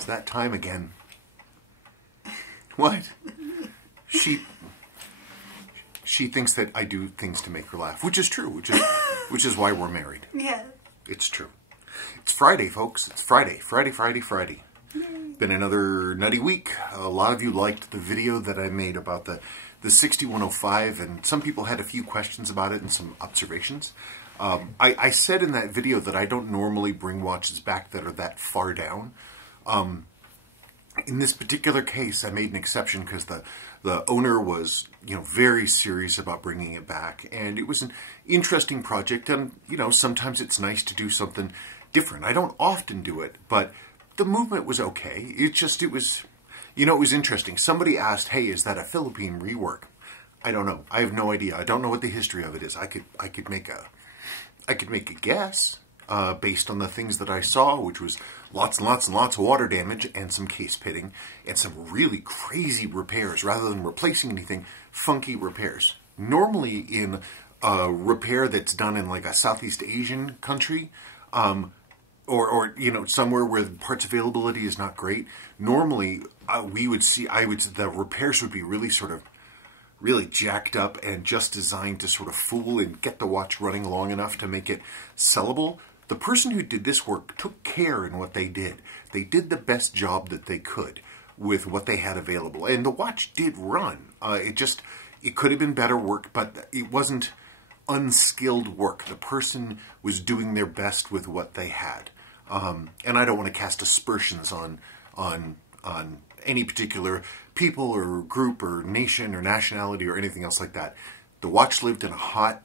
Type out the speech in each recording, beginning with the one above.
It's that time again. What? She thinks that I do things to make her laugh, which is true, which is why we're married. Yeah. It's true. It's Friday, folks. It's Friday. Friday. Been another nutty week. A lot of you liked the video that I made about the 6105, and some people had a few questions about it and some observations. I said in that video that I don't normally bring watches back that are that far down. In this particular case, I made an exception because the owner was, very serious about bringing it back, and it was an interesting project. And sometimes it's nice to do something different. I don't often do it, but the movement was okay. It was interesting. Somebody asked, "Hey, is that a Philippine rework?" I don't know. I have no idea. I don't know what the history of it is. I could make a guess based on the things that I saw, which was lots and lots and lots of water damage and some case pitting and some really crazy repairs. Rather than replacing anything, funky repairs. Normally in a repair that's done in like a Southeast Asian country, or somewhere where the parts availability is not great, normally the repairs would be really jacked up and just designed to sort of fool and get the watch running long enough to make it sellable. The person who did this work took care in what they did. They did the best job that they could with what they had available. And the watch did run. It could have been better work, but it wasn't unskilled work. The person was doing their best with what they had. And I don't want to cast aspersions on any particular people or group or nation or nationality or anything else like that. The watch lived in a hot,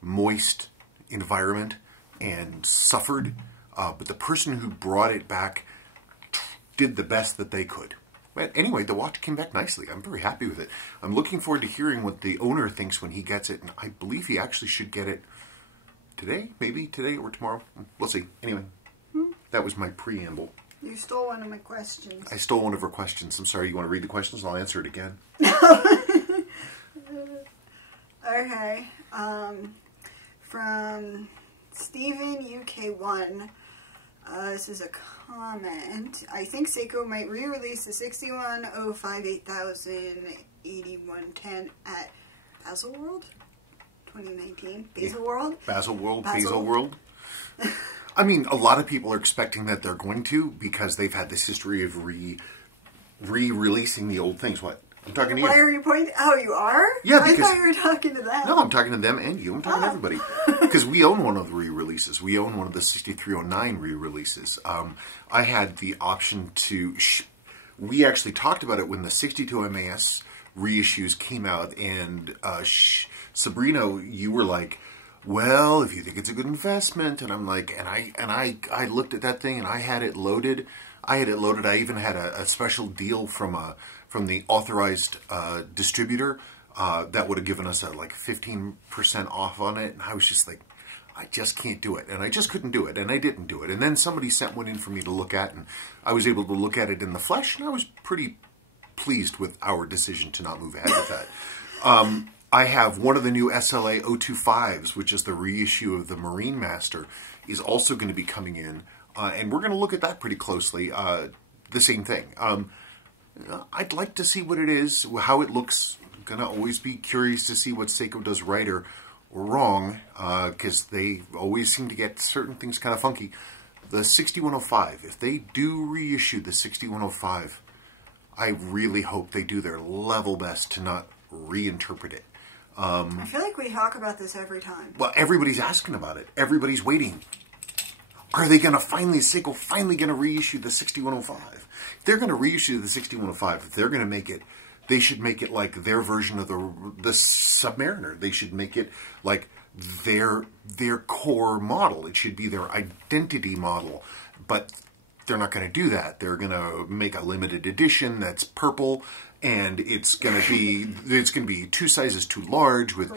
moist environment and suffered, but the person who brought it back did the best that they could. But anyway, the watch came back nicely. I'm very happy with it. I'm looking forward to hearing what the owner thinks when he gets it, and I believe he actually should get it today, maybe today or tomorrow. We'll see. Anyway, that was my preamble. You stole one of my questions. I stole one of her questions. I'm sorry, you want to read the questions and I'll answer it again? Okay. From Steven UK1. This is a comment. I think Seiko might re-release the 6105 8000 8110 at Baselworld 2019. Baselworld. I mean, a lot of people are expecting that they're going to, because they've had this history of re-releasing the old things. What? I'm talking to you. Why are you pointing? Oh, you are? Yeah, I thought you were talking to them. No, I'm talking to them and you. I'm talking to everybody. Because we own one of the re-releases. We own one of the 6309 re-releases. I had the option to... we actually talked about it when the 62 MAS reissues came out, and Sabrina, you were like, well, if you think it's a good investment, and I'm like, and I looked at that thing and I had it loaded. I even had a special deal from the authorized distributor that would have given us like 15% off on it, and I was just like, I just can't do it, and I just couldn't do it, and I didn't do it. And then somebody sent one in for me to look at, and I was able to look at it in the flesh, and I was pretty pleased with our decision to not move ahead with that. I have one of the new SLA 025s, which is the reissue of the Marine Master, is also going to be coming in, and we're going to look at that pretty closely. The same thing. I'd like to see what it is, how it looks. I'm going to always be curious to see what Seiko does right or wrong, because they always seem to get certain things kind of funky. The 6105, if they do reissue the 6105, I really hope they do their level best to not reinterpret it. I feel like we talk about this every time. Well, everybody's asking about it. Everybody's waiting. Are they going to Seiko finally going to reissue the 6105? If they're going to reissue the 6105, if they're going to make it, they should make it like their version of the Submariner. They should make it like their core model. It should be their identity model. But they're not going to do that. They're going to make a limited edition that's purple, and it's going to be 2 sizes too large with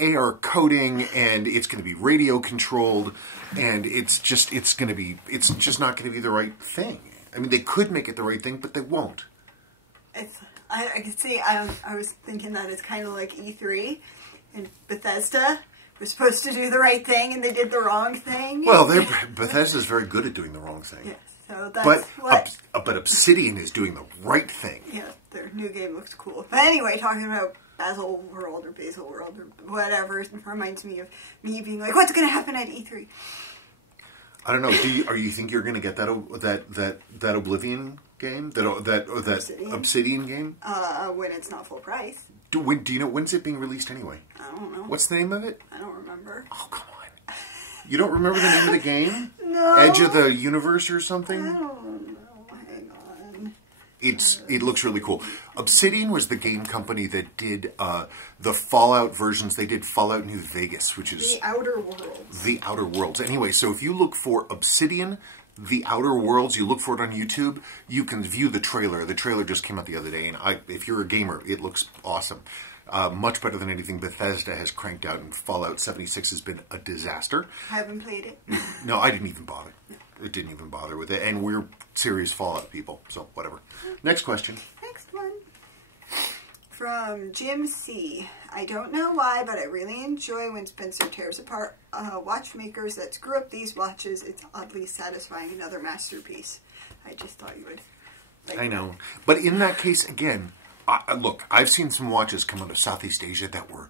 AR coating, and it's going to be radio controlled, and it's just not going to be the right thing. I mean, they could make it the right thing, but they won't. I could see. I was thinking that it's kind of like E3 and Bethesda were supposed to do the right thing, and they did the wrong thing. Well, Bethesda's very good at doing the wrong thing. Yes, So that's but Obsidian is doing the right thing. Yeah, their new game looks cool. But anyway, talking about Basil World or whatever reminds me of me being like, what's going to happen at E3? I don't know. Are you think you're going to get that Oblivion game? That Obsidian game? When it's not full price. Do you know when's it being released anyway? I don't know. What's the name of it? I don't remember. Oh, come on. You don't remember the name of the game? No. Edge of the Universe or something? I don't know. Hang on. It looks really cool. Obsidian was the game company that did the Fallout versions. They did Fallout New Vegas, which is... The Outer Worlds. The Outer Worlds. Anyway, so if you look for Obsidian, The Outer Worlds, you look for it on YouTube, you can view the trailer. The trailer just came out the other day, and if you're a gamer, it looks awesome. Much better than anything Bethesda has cranked out, and Fallout 76 has been a disaster. I haven't played it. No, I didn't even bother. It didn't even bother with it, and we're serious Fallout people, so whatever. Next question. Next one. From Jim C. I don't know why, but I really enjoy when Spencer tears apart watchmakers that screw up these watches. It's oddly satisfying. Another masterpiece. I just thought you would like I know. But in that case, again... look, I've seen some watches come out of Southeast Asia that were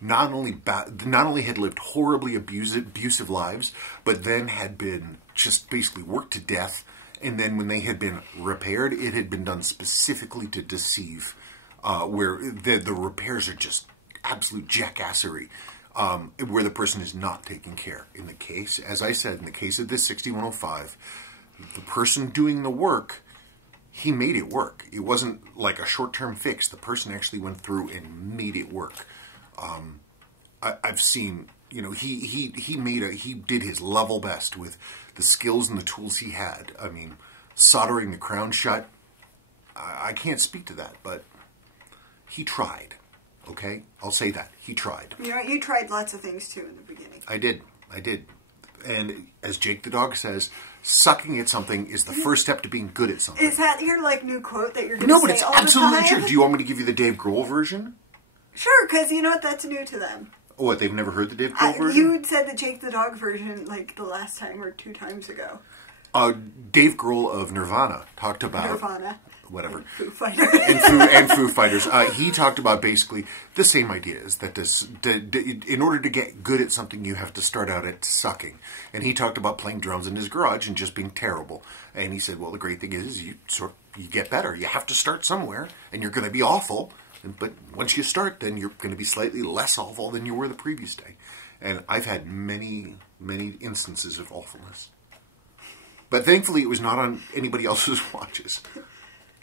not only had lived horribly abusive lives, but then had been just basically worked to death. And then when they had been repaired, it had been done specifically to deceive, where the repairs are just absolute jackassery, where the person is not taking care. In the case, as I said, in the case of this 6105, the person doing the work, he made it work. It wasn't like a short-term fix. The person actually went through and made it work. I've seen, you know, he did his level best with the skills and the tools he had. I mean, soldering the crown shut, I can't speak to that, but he tried. Okay? I'll say that. He tried. You know, you tried lots of things too in the beginning. I did. And as Jake the dog says, sucking at something is the first step to being good at something. Is that your like new quote that you're going to say? No, but it's absolutely true. Do you want me to give you the Dave Grohl version? Sure, because you know what? That's new to them. Oh, what? They've never heard the Dave Grohl version? You said the Jake the dog version like the last time or 2 times ago. Dave Grohl of Nirvana talked about... Nirvana. Whatever. Foo Fighters. and Foo Fighters. He talked about basically the same ideas, that in order to get good at something, you have to start out at sucking. And he talked about playing drums in his garage and just being terrible. And he said, well, the great thing is you get better. You have to start somewhere, and you're going to be awful. But once you start, then you're going to be slightly less awful than you were the previous day. And I've had many, many instances of awfulness. But thankfully, it was not on anybody else's watches.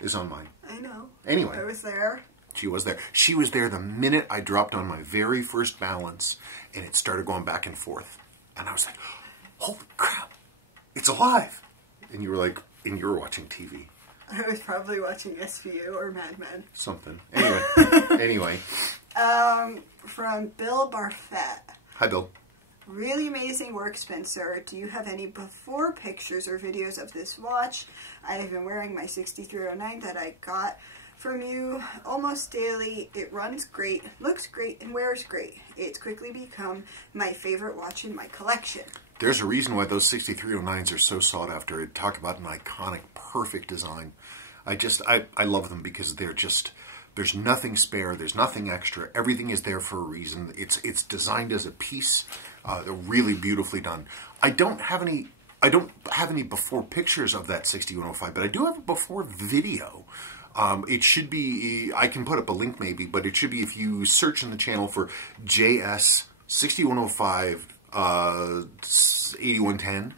Is on mine. I know. Anyway. I was there. She was there. She was there the minute I dropped on my very first balance, and it started going back and forth. And I was like, holy crap, it's alive. And you were like, and you were watching TV. I was probably watching SVU or Mad Men. Something. Anyway. From Bill Barfett. Hi, Bill. Really amazing work, Spencer. Do you have any before pictures or videos of this watch? I have been wearing my 6309 that I got from you almost daily. It runs great, looks great, and wears great. It's quickly become my favorite watch in my collection. There's a reason why those 6309s are so sought after. Talk about an iconic, perfect design. I love them because they're just... There's nothing spare. There's nothing extra. Everything is there for a reason. It's designed as a piece. They're really beautifully done. I don't have any before pictures of that 6105, but I do have a before video. It should be. I can put up a link maybe, but it should be if you search in the channel for JS 6105 8110.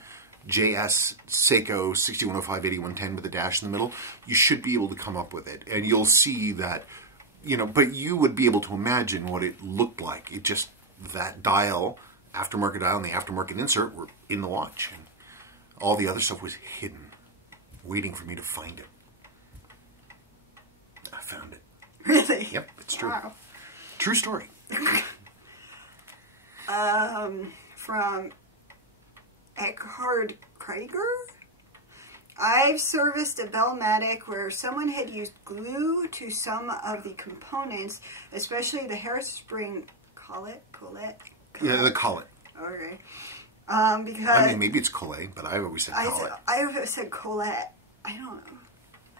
JS Seiko 6105 8110 with a dash in the middle, you should be able to come up with it. And you'll see that, you know, but you would be able to imagine what it looked like. It just, that dial, aftermarket dial and the aftermarket insert were in the watch. And all the other stuff was hidden, waiting for me to find it. I found it. Really? Yep, it's true. Wow. True story. From Eckhard Krieger? I've serviced a Bellmatic where someone had used glue to some of the components, especially the hairspring collet? Yeah, the collet. Okay. Because I mean, maybe it's Colette, but I always said Colette. I always said Colette. I don't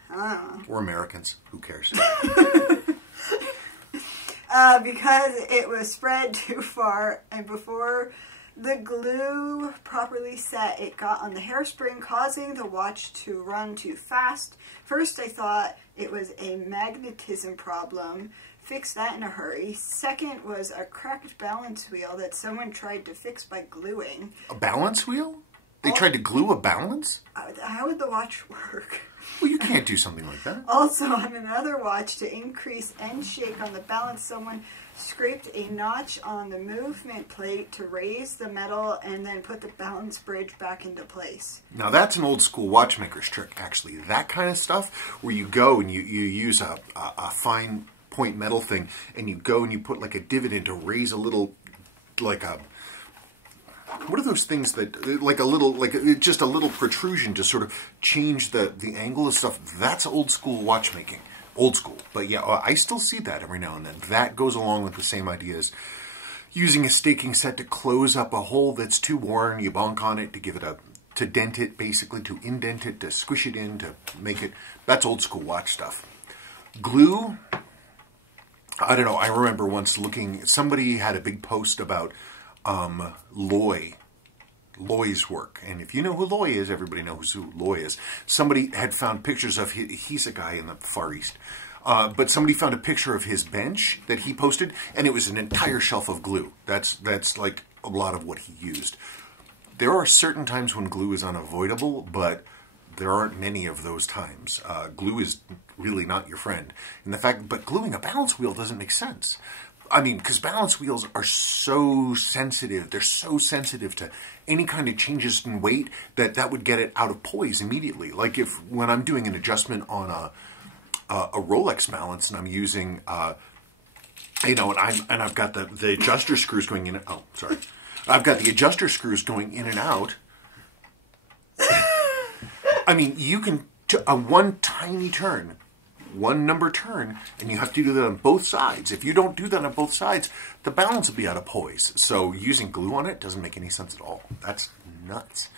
know. We're Americans. Who cares? Because it was spread too far, and before the glue properly set, it got on the hairspring, causing the watch to run too fast. First, I thought it was a magnetism problem. Fixed that in a hurry. Second was a cracked balance wheel that someone tried to fix by gluing. A balance wheel? They tried to glue a balance? How would the watch work? Well, you can't do something like that. Also, on another watch, to increase end shake on the balance, someone scraped a notch on the movement plate to raise the metal and then put the balance bridge back into place. Now, that's an old school watchmaker's trick, actually. That kind of stuff where you go and you use a fine point metal thing, and you go and you put like a divot in to raise a little, like a... What are those things that, like a little, like just a little protrusion to sort of change the angle of stuff? That's old school watchmaking. Old school. But yeah, I still see that every now and then. That goes along with the same idea as using a staking set to close up a hole that's too worn. You bonk on it to give it to dent it, basically, to indent it, to squish it in, to make it. That's old school watch stuff. Glue, I don't know. I remember once looking, somebody had a big post about Loy's work. And if you know who Loy is, everybody knows who Loy is. Somebody had found pictures of, he's a guy in the Far East, but somebody found a picture of his bench that he posted, and it was an entire shelf of glue. That's like a lot of what he used. There are certain times when glue is unavoidable, but there aren't many of those times. Glue is really not your friend. And the fact, but gluing a balance wheel doesn't make sense. I mean, because balance wheels are so sensitive. They're so sensitive to any kind of changes in weight that would get it out of poise immediately. Like when I'm doing an adjustment on a Rolex balance and I'm using, you know, and I've got the adjuster screws going in. Oh, sorry. I've got the adjuster screws going in and out. I mean, you can, one tiny turn, one number turn, and you have to do that on both sides. If you don't do that on both sides, the balance will be out of poise. So using glue on it doesn't make any sense at all. That's nuts.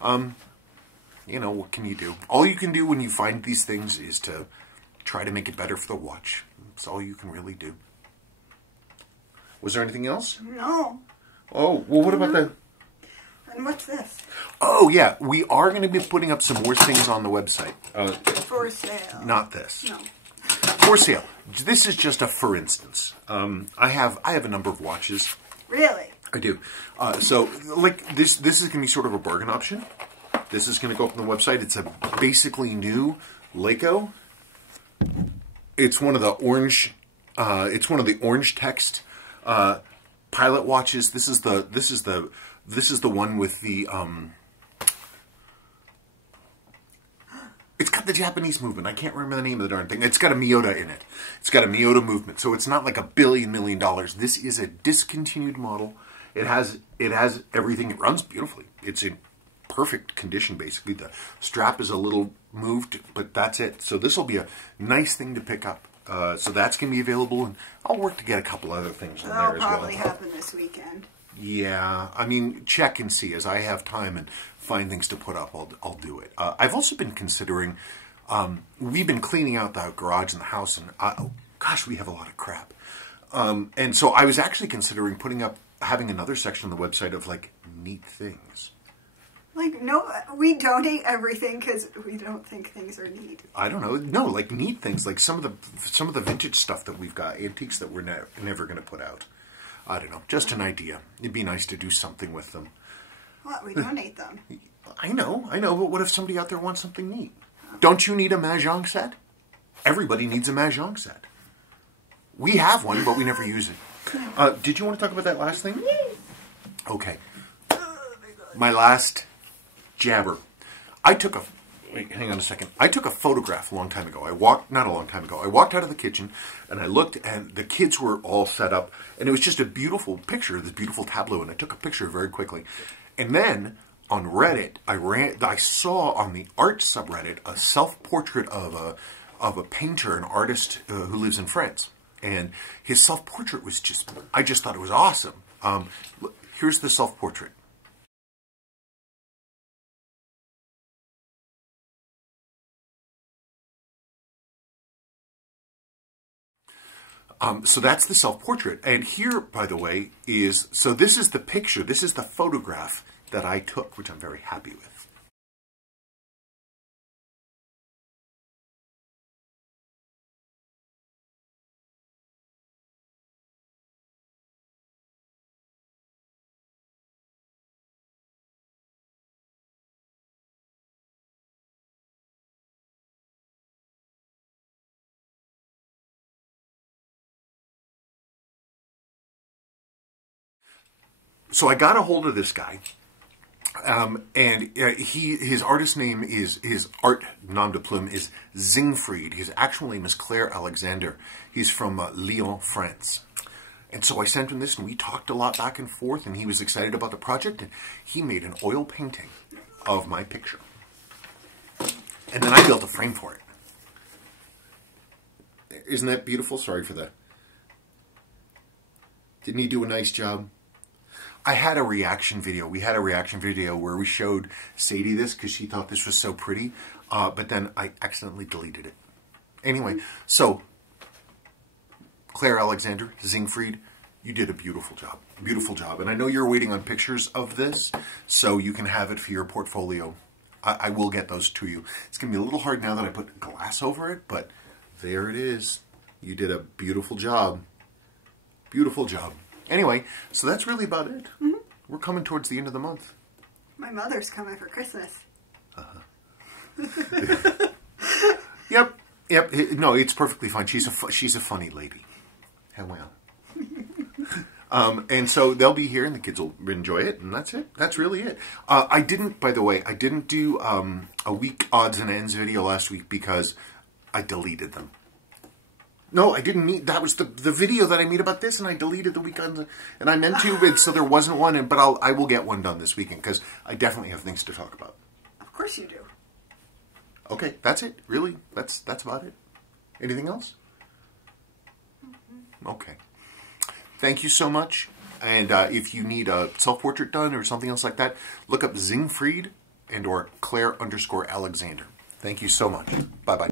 You know, what can you do? All you can do when you find these things is to try to make it better for the watch. That's all you can really do. Was there anything else? No. Oh, well, what about the... And what's this? Oh, yeah. We are going to be putting up some more things on the website. For sale. Not this. No. For sale. This is just a for instance. I have a number of watches. Really? I do. So, like, this is going to be sort of a bargain option. This is going to go up on the website. It's a basically new Seiko. It's one of the orange. It's one of the orange text pilot watches. This is the one with the it's got the Japanese movement. I can't remember the name of the darn thing. It's got a Miyota in it. It's got a Miyota movement. So it's not like $1 million. This is a discontinued model. It has everything. It runs beautifully. It's in perfect condition, basically. The strap is a little moved, but that's it. So this will be a nice thing to pick up. So that's going to be available, and I'll work to get a couple other things in there as well. That'll probably happen this weekend. Yeah, I mean, check and see. As I have time and find things to put up, I'll do it. I've also been considering, we've been cleaning out the garage and the house, and oh, gosh, we have a lot of crap. And so I was actually considering having another section on the website of, like, neat things. Like, no, we donate everything because we don't think things are neat. I don't know. No, like neat things, like some of the vintage stuff that we've got, antiques that we're never going to put out. I don't know. Just an idea. It'd be nice to do something with them. What? We donate them. I know. But what if somebody out there wants something neat? Don't you need a Mahjong set? Everybody needs a Mahjong set. We have one, but we never use it. Did you want to talk about that last thing? Okay. My last jabber. Wait, hang on a second. I took a photograph a long time ago. Not a long time ago. I walked out of the kitchen and I looked, and the kids were all set up, and it was just a beautiful picture, this beautiful tableau, and I took a picture very quickly. And then on Reddit, I saw on the art subreddit a self-portrait of a painter, an artist who lives in France. And his self-portrait was I just thought it was awesome. Here's the self-portrait. So that's the self-portrait. And here, by the way, is, so this is the picture, this is the photograph that I took, which I'm very happy with. So I got a hold of this guy, and his artist name is, his art nom de plume is Zingfried. His actual name is Claire Alexander. He's from Lyon, France. And so I sent him this, and we talked a lot back and forth, and he was excited about the project, and he made an oil painting of my picture. And then I built a frame for it. Isn't that beautiful? Sorry for that. Didn't he do a nice job? I had a reaction video. We had a reaction video where we showed Sadie this because she thought this was so pretty, but then I accidentally deleted it. Anyway, so Claire Alexander, Zingfried, you did a beautiful job. Beautiful job. And I know you're waiting on pictures of this, so you can have it for your portfolio. I will get those to you. It's going to be a little hard now that I put glass over it, but there it is. You did a beautiful job. Beautiful job. Anyway, so that's really about it. Mm-hmm. We're coming towards the end of the month. My mother's coming for Christmas. Yep. No, it's perfectly fine. She's a funny lady. Well. And so they'll be here, and the kids will enjoy it, and that's it. That's really it. I didn't, by the way, I didn't do a week odds and ends video last week because I deleted them. No, I didn't mean, that was the video that I made about this, and I deleted the weekend, and I meant to, but so there wasn't one, but I will get one done this weekend, because I definitely have things to talk about. Of course you do. Okay, that's it, really? That's about it? Anything else? Mm-hmm. Okay. Thank you so much, and if you need a self-portrait done or something else like that, look up Zingfried and or Claire_Alexander. Thank you so much. Bye-bye.